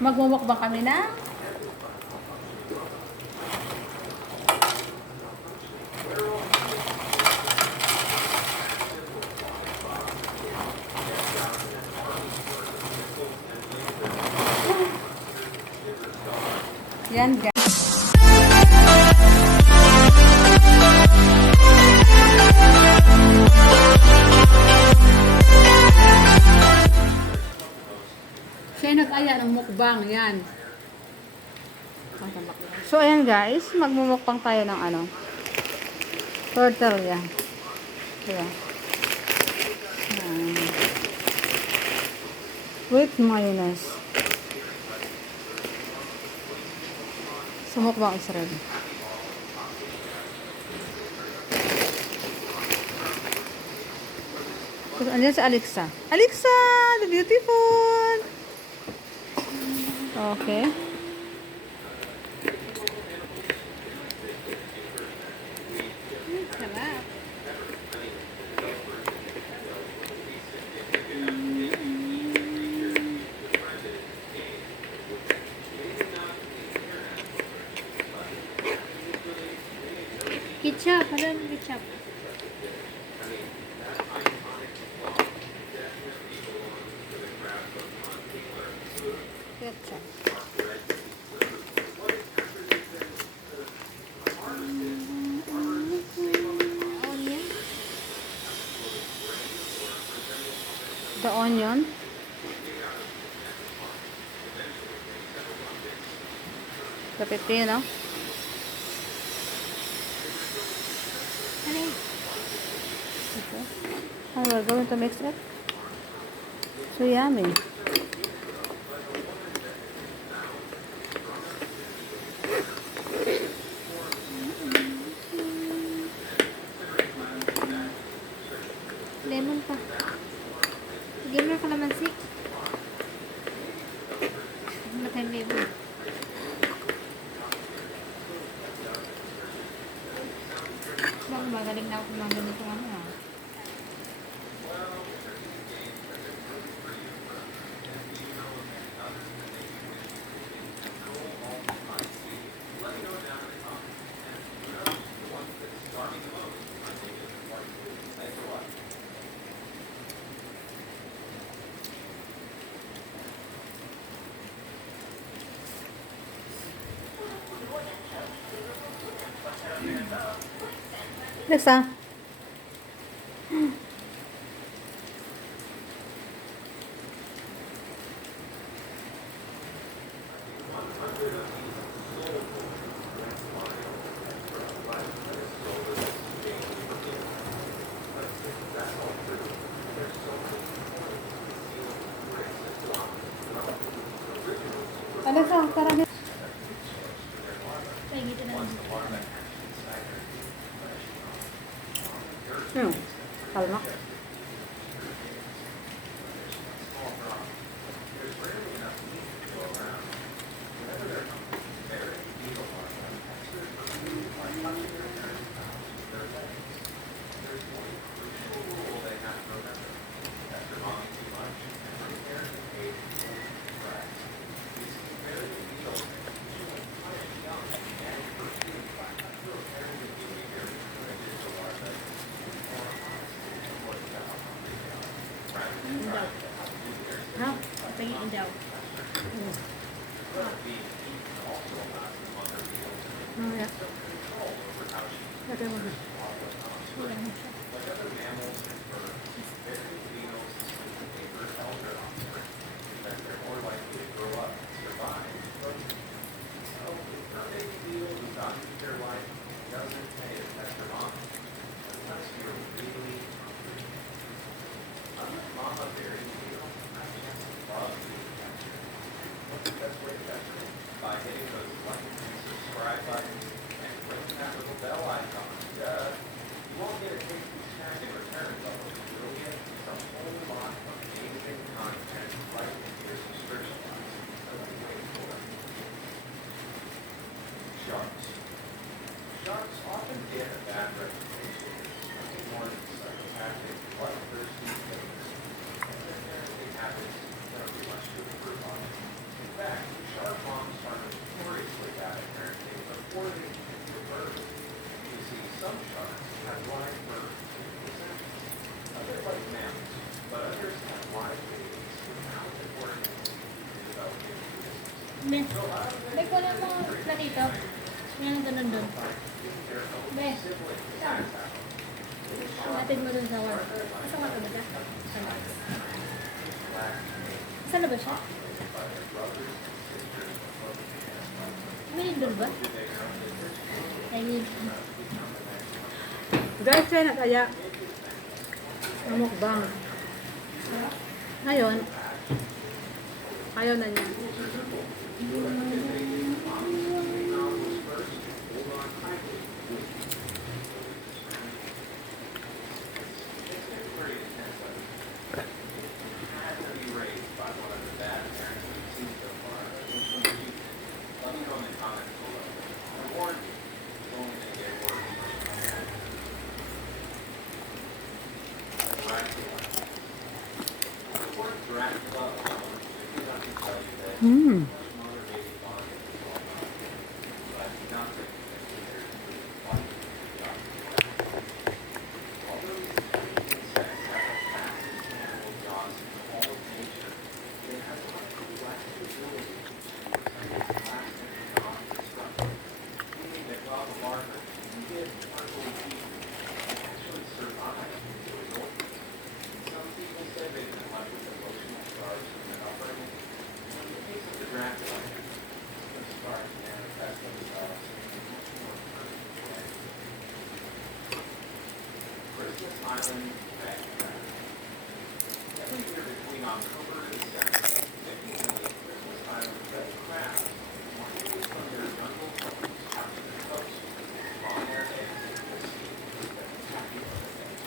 Magmumukbang kami na. Yan guys. Siya nag-aya ng mukbang, yan. So ayan guys, magmumukbang tayo ng ano, turtle yan. Diba? With mayonnaise. Sumukbang Israel. Tapos andyan si Alexa. Alexa, the beautiful! Okay. Sarap. Ketchup, ada ketchup. Ketchup. Onion. The onion. The pepino. Okay. And we're going to mix it. So yummy. Lemon pa. Lagyan mo na kalamansi. Matay lemon. Bang magaling na ako kumanda nito ano ah. Alexa. Alexa, tara na. Ay, dito na lang. Kalma. Indaw. No? Pengen indaw. Ya. Lagay mo na. Wala na siya. By hitting those like and subscribe buttons and clicking that little bell icon. You won't get a tasty snack in return, but you'll get some Be, be ko lang mga platito. May ganun doon. Be, hatid mo doon sa work. Kasama ka ba siya? Saan na ba siya? May doon ba? Ay, Guys, try na kaya. Ang mukbang. Ngayon, ayaw na niya. Let me know in the comments below. I warned you, it's only going to get worse. Dracula. Before Dracula, I want to tell you that Hmm. motivated bonding is going on. But nothing is considered to be quite although these insects have the fastest animal jaws in all of nature, they have a flexibility meaning that while the larva live unbelievably, they actually survive into adulthood. Some people say they've been left with emotional scars from their upbringing. In the case of the Dracula, the scars manifest themselves in a much more permanent way. Christmas Island, Vancouver. Every year between October and December, 50 million Christmas Island red crabs migrate from their jungle homes out to the coast. On their eggs in the sea, the spectacular event.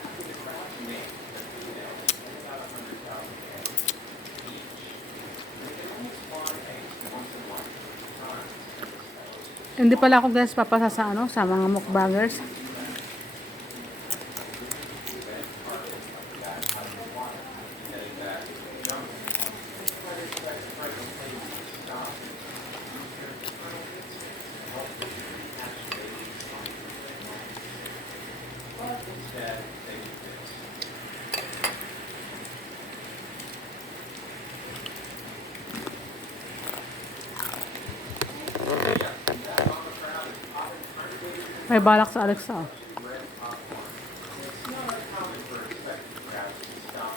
After the crabs mate, the females lay about 100,000 eggs each. They can only spawn eggs once in a lifetime. Hindi pala ako guys papasa sa ano, sa mga mukbangers. Instead, they do this. May balak sa Alexa. Oh. Red popcorn. It's not uncommon for expected crabs to stop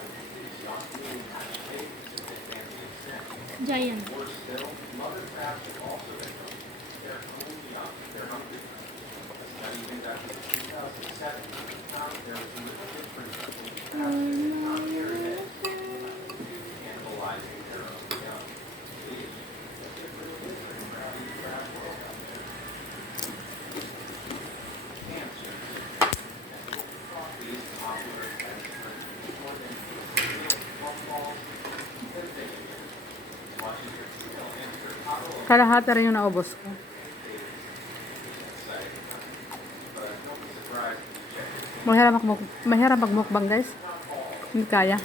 eating hatched babies if they can't be extended. giant. Worse still, mother crabs have also been known to eat their own young if they're hungry. A study conducted in 2007 found there was little difference between crabs that did not carry eggs cannibalizing their own young. It's a really different crab world out there. Hamsters. Coffee is popular as more than mothballs and vegetables. Watching your tail enter puddle of Kalahati rin yung naubos ko. exciting. But don't be surprised if you check your Mahirap magmukbang guys. Hindi kaya.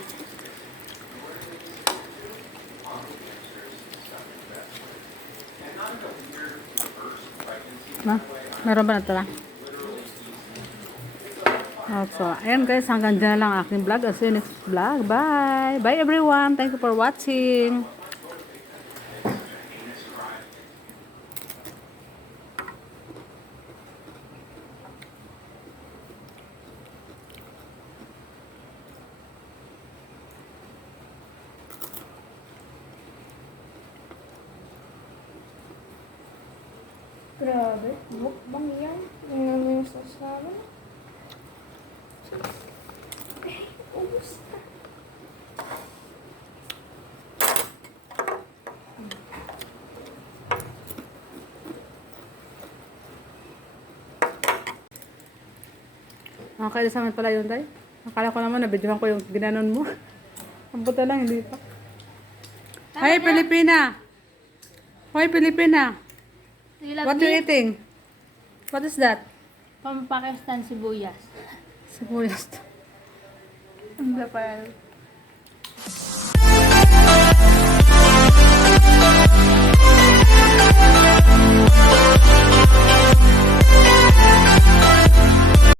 mommy hamsters stuff in the best way. And not in a weird reverse pregnancy Ma, way. meron ba natala? Literally easy. So, ayan guys, hanggang dyan na lang aking vlog. I'll see you next vlog. Bye! Bye everyone! Thank you for watching! Grabe, mukbang yan. Yung sasawa. Ubus ka. Okay, sa amin pala yun, Day. Akala ko naman, nabidyohan ko yung ginanon mo. Ang buta lang, hindi pa. Hi, Pilipina! Hoy, Pilipina! Do you love What you me? eating? What is that? From Pakistan, sibuyas. Sibuyas. Ang lapal.